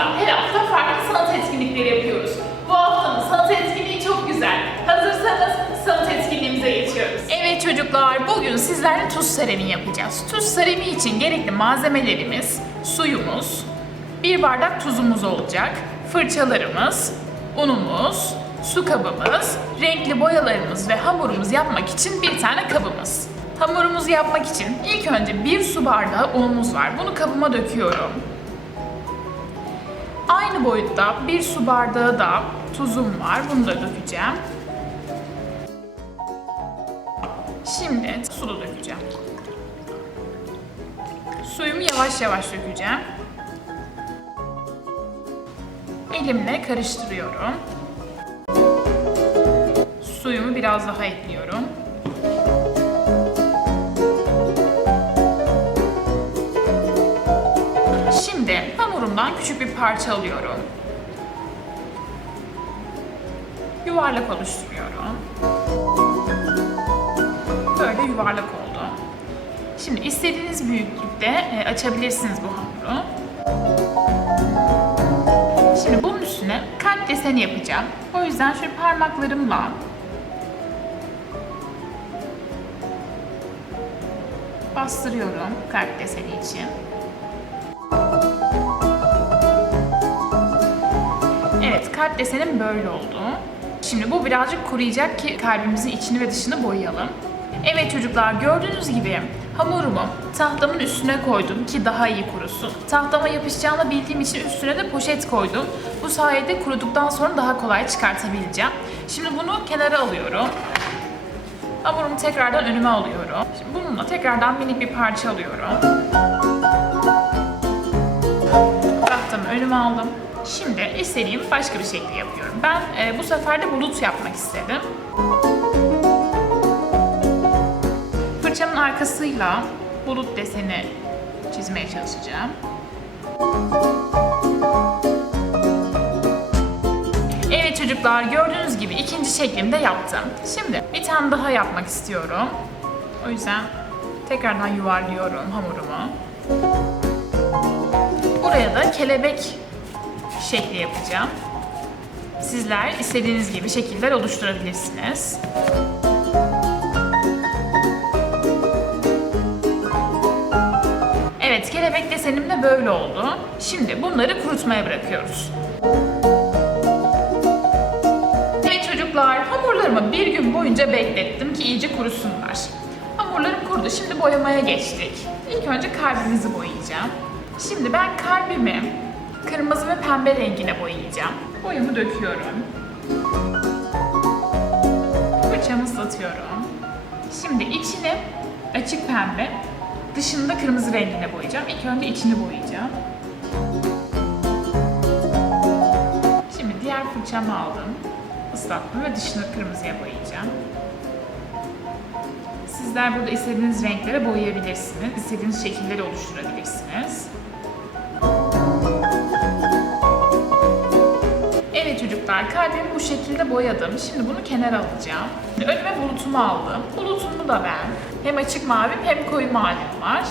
kanalımızda her hafta farklı sanat etkinlikleri yapıyoruz. Bu haftanın sanat etkinliği çok güzel. Hazırsanız sanat etkinliğimize geçiyoruz. Evet çocuklar, bugün sizlerle tuz seremi yapacağız. Tuz seremi için gerekli malzemelerimiz suyumuz, bir bardak tuzumuz olacak, fırçalarımız, unumuz, su kabımız, renkli boyalarımız ve hamurumuz yapmak için bir tane kabımız. Hamurumuzu yapmak için ilk önce bir su bardağı unumuz var. Bunu kabıma döküyorum. Aynı boyutta bir su bardağı da tuzum var. Bunu da dökeceğim. Şimdi su da dökeceğim. Suyumu yavaş yavaş dökeceğim. Elimle karıştırıyorum. Suyumu biraz daha ekliyorum. Şimdi hamurumdan küçük bir parça alıyorum. Yuvarlak oluşturuyorum. Böyle yuvarlak oldu. Şimdi istediğiniz büyüklükte e, açabilirsiniz bu hamuru. Şimdi bunun üstüne kalp deseni yapacağım. O yüzden şöyle parmaklarımla bastırıyorum kalp deseni için. Kalp desenim böyle oldu. Şimdi bu birazcık kuruyacak ki kalbimizin içini ve dışını boyayalım. Evet çocuklar gördüğünüz gibi hamurumu tahtamın üstüne koydum ki daha iyi kurusun. Tahtama yapışacağını bildiğim için üstüne de poşet koydum. Bu sayede kuruduktan sonra daha kolay çıkartabileceğim. Şimdi bunu kenara alıyorum. Hamurumu tekrardan önüme alıyorum. Şimdi bununla tekrardan minik bir parça alıyorum. Tahtamı önüme aldım. Şimdi istediğim başka bir şekli yapıyorum. Ben e, bu sefer de bulut yapmak istedim. Fırçamın arkasıyla bulut deseni çizmeye çalışacağım. Evet çocuklar gördüğünüz gibi ikinci şeklimi de yaptım. Şimdi bir tane daha yapmak istiyorum. O yüzden tekrardan yuvarlıyorum hamurumu. Buraya da kelebek şekli yapacağım. Sizler istediğiniz gibi şekiller oluşturabilirsiniz. Evet, kelebek desenim de böyle oldu. Şimdi bunları kurutmaya bırakıyoruz. Evet çocuklar, hamurlarımı bir gün boyunca beklettim ki iyice kurusunlar. Hamurlarım kurudu, şimdi boyamaya geçtik. İlk önce kalbimizi boyayacağım. Şimdi ben kalbimi kırmızı ve pembe rengine boyayacağım. Boyamı döküyorum. Fırçamı ıslatıyorum. Şimdi içini açık pembe, dışını da kırmızı rengine boyayacağım. İlk önce içini boyayacağım. Şimdi diğer fırçamı aldım. Islattım ve dışını kırmızıya boyayacağım. Sizler burada istediğiniz renklere boyayabilirsiniz. İstediğiniz şekilleri oluşturabilirsiniz. Çocuklar, kalbimi bu şekilde boyadım. Şimdi bunu kenara alacağım. Önüme bulutumu aldım. Bulutumu da ben. Hem açık mavi hem koyu mavim var.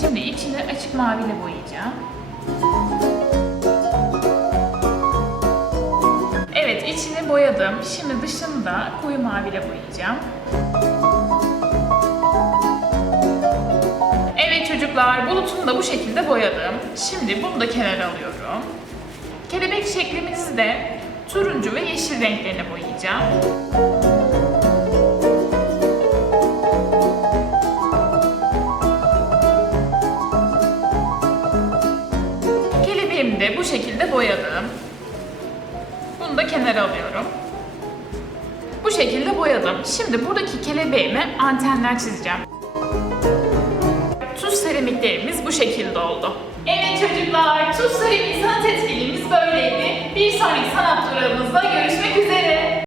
Şimdi içini açık maviyle boyayacağım. Evet, içini boyadım. Şimdi dışını da koyu maviyle boyayacağım. Evet çocuklar, bulutumu da bu şekilde boyadım. Şimdi bunu da kenara alıyorum. Kelebek şeklimizi de turuncu ve yeşil renklerine boyayacağım. Kelebeğimi de bu şekilde boyadım. Bunu da kenara alıyorum. Bu şekilde boyadım. Şimdi buradaki kelebeğime antenler çizeceğim. Bu şekilde oldu. Evet çocuklar, tuz seramik sanat etkinliğimiz böyleydi. Bir sonraki sanat durağımızda görüşmek üzere.